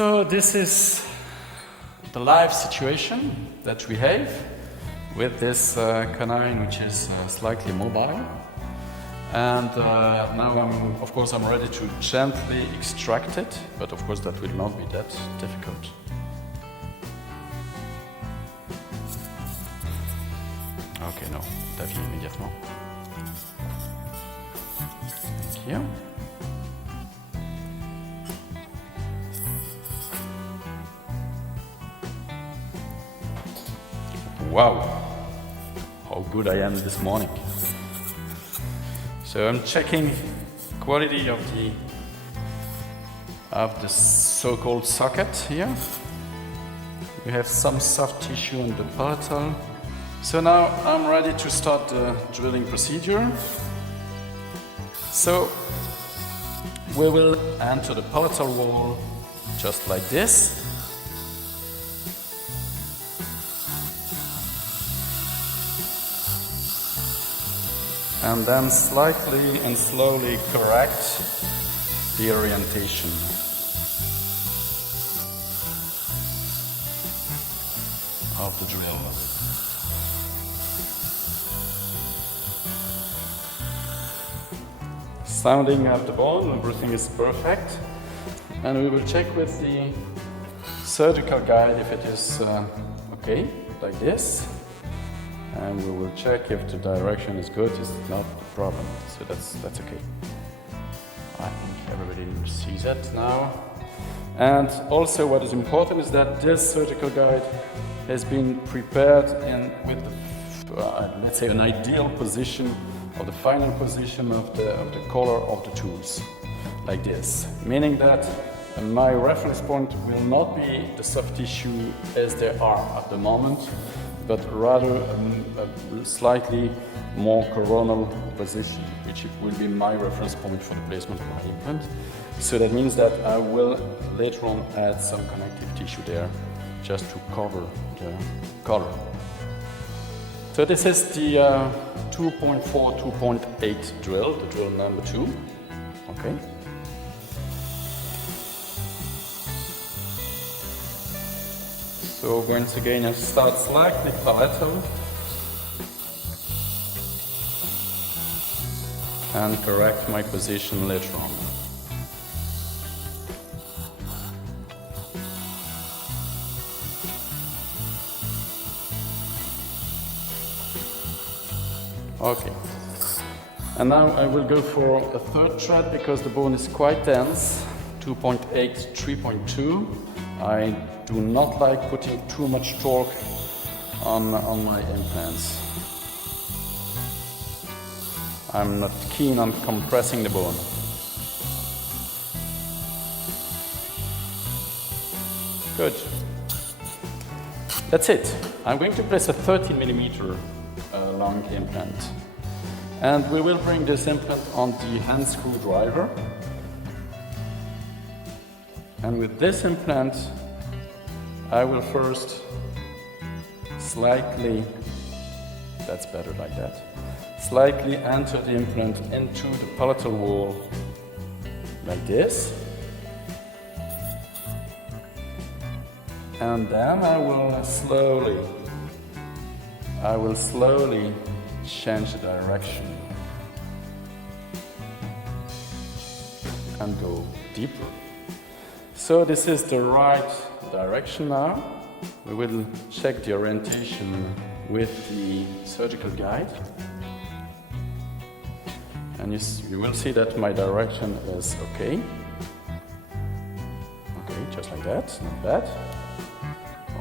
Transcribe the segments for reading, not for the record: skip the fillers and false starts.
So this is the live situation that we have with this canine, which is slightly mobile. And now of course I'm ready to gently extract it, but of course that will not be that difficult. Ok, non, David immédiatement. Thank you. Wow, how good I am this morning. So I'm checking quality of the so-called socket here. We have some soft tissue in the palatal. So now I'm ready to start the drilling procedure. So we will enter the palatal wall just like this. And then slightly and slowly correct the orientation. Of the drill. Sounding out the bone, everything is perfect. And we will check with the surgical guide if it is okay, like this. And we will check if the direction is good, it's not a problem. So that's okay. I think everybody sees it now. And also what is important is that this surgical guide has been prepared with let's say an ideal position or the final position of the collar of the tools, like this. Meaning that my reference point will not be the soft tissue as they are at the moment, but rather a slightly more coronal position, which will be my reference point for the placement of my implant. So that means that I will later on add some connective tissue there, just to cover the collar. So this is the 2.4, 2.8 drill, the drill number 2. Okay. So once again I start slightly palatal and correct my position later on. Okay. And now I will go for a third thread because the bone is quite dense, 2.8, 3.2. I do not like putting too much torque on my implants. I'm not keen on compressing the bone. Good. That's it. I'm going to place a 30mm long implant. And we will bring this implant on the hand screwdriver. And with this implant, I will first slightly, that's better like that, slightly enter the implant into the palatal wall like this. And then I will slowly change the direction and go deeper. So this is the right direction now. We will check the orientation with the surgical guide. And you will see that my direction is okay. Okay, just like that, not bad.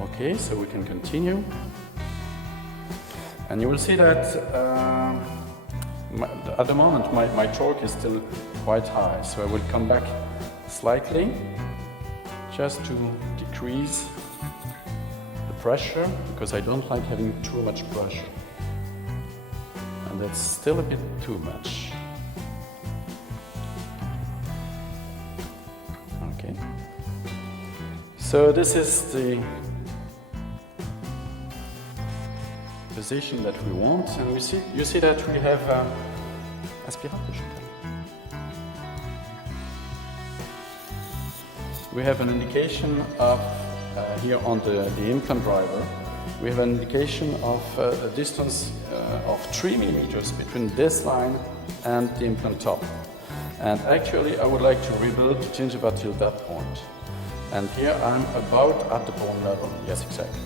Okay, so we can continue. And you will see that at the moment my torque is still quite high, so I will come back slightly just to decrease the pressure, because I don't like having too much pressure. And that's still a bit too much. Okay. So this is the position that we want, and you see that we have aspirateur. we have an indication of, here on the implant driver, we have an indication of a distance of 3 millimeters between this line and the implant top. And actually I would like to rebuild the gingiva till that point. And here I'm about at the bone level. Yes, exactly.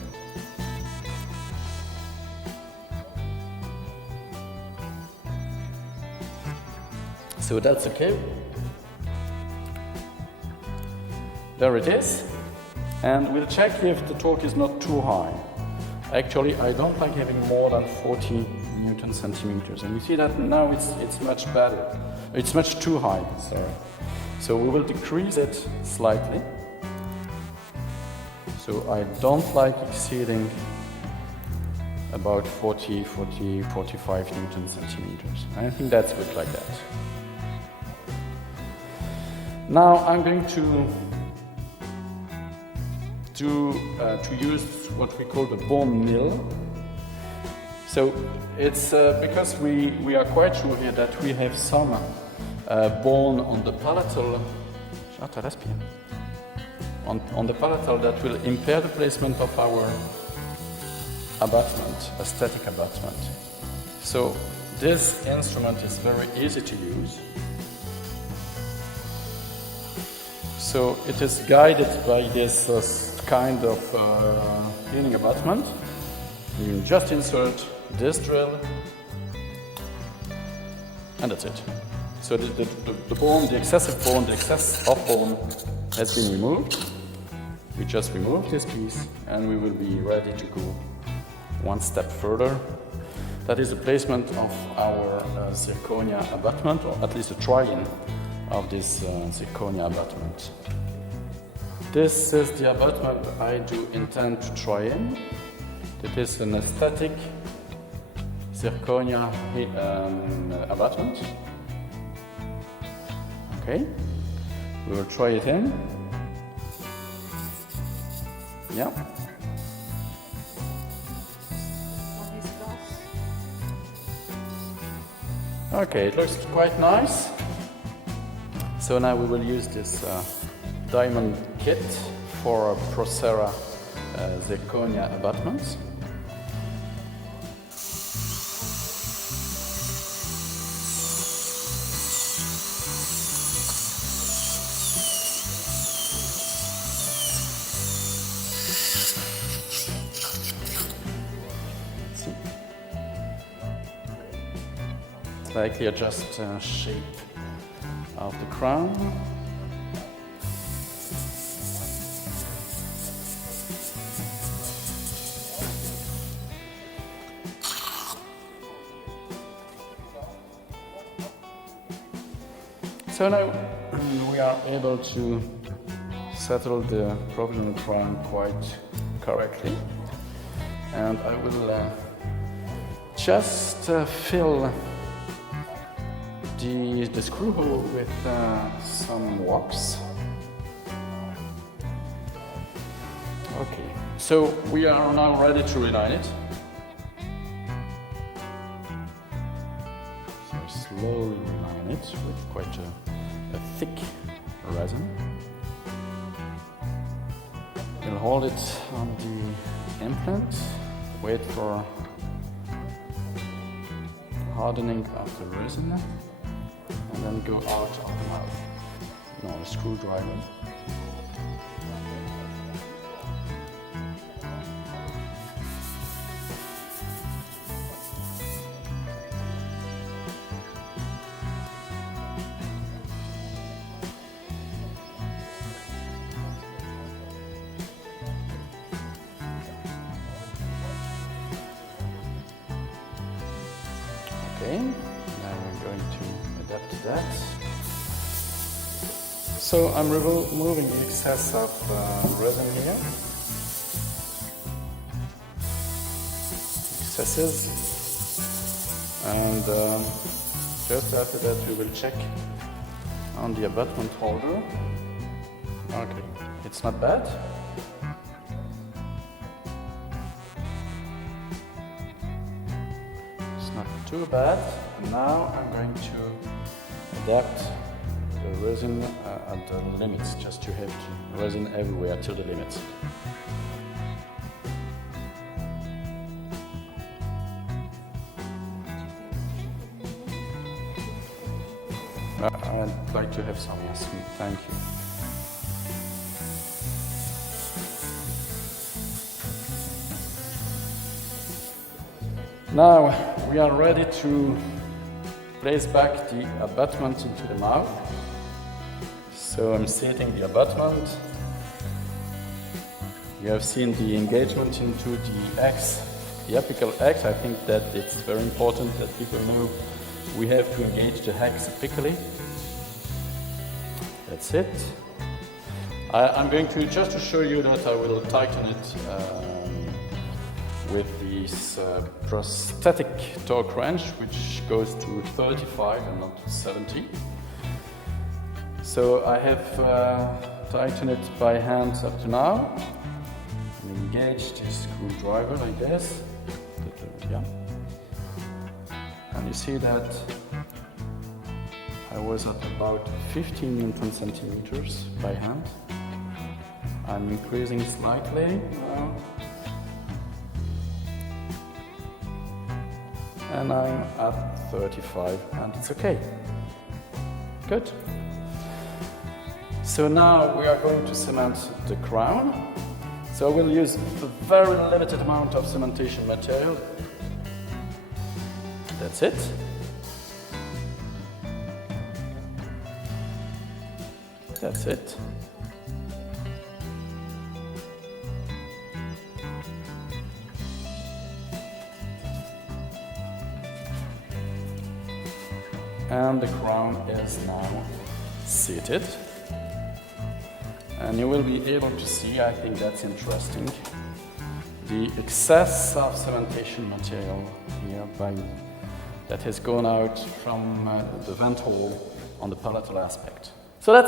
So that's okay. There it is. And we'll check if the torque is not too high. Actually, I don't like having more than 40 Newton centimeters. And you see that now it's much better. It's much too high, sorry. So we will decrease it slightly. So I don't like exceeding about 40, 45 Newton centimeters. I think that's good like that. Now I'm going to use what we call the bone mill. So it's because we are quite sure here that we have some bone on the palatal, on the palatal that will impair the placement of our abutment, aesthetic abutment. So this instrument is very easy to use. So it is guided by this kind of healing abutment. You just insert this drill and that's it. So the bone, the excessive bone, the excess of bone has been removed. We just remove this piece and we will be ready to go one step further. That is the placement of our zirconia abutment, or at least a try-in of this zirconia abutment. This is the abutment I do intend to try in. It is an aesthetic zirconia abutment. Okay, we will try it in. Yeah. Okay, it looks quite nice. So now we will use this diamond kit for Procera zirconia abutments. Slightly adjust shape of the crown. So now we are able to settle the provisional crown quite correctly, and I will just fill the screw hole with some wax. Okay, so we are now ready to reline it. So I slowly reline it with quite a thick resin. We'll hold it on the implant, wait for hardening of the resin, and then go out of the mouth. No, a screwdriver. Okay, now we're going to adapt to that. So I'm removing the excess of resin here. Excesses. And just after that we will check on the abutment holder. Okay, it's not bad. Not too bad. Now I'm going to adapt the resin at the limits, just to have resin everywhere till the limits. I'd like to have some, yes, thank you. Now we are ready to place back the abutment into the mouth. So I'm seating the abutment. You have seen the engagement into the X, the apical X. I think that it's very important that people know we have to engage the hex apically. That's it. I'm going to, just to show you that I will tighten it with this prosthetic torque wrench, which goes to 35 and not 70. So I have tightened it by hand up to now. And engage this screwdriver like this. Yeah. And you see that I was at about 15 Newton centimeters by hand. I'm increasing slightly now. And I'm at 35 and it's okay. Good. So now we are going to cement the crown. So we'll use a very limited amount of cementation material. That's it. That's it. And the crown is now seated. And you will be able to see, I think that's interesting, the excess of cementation material here that has gone out from the vent hole on the palatal aspect. So that's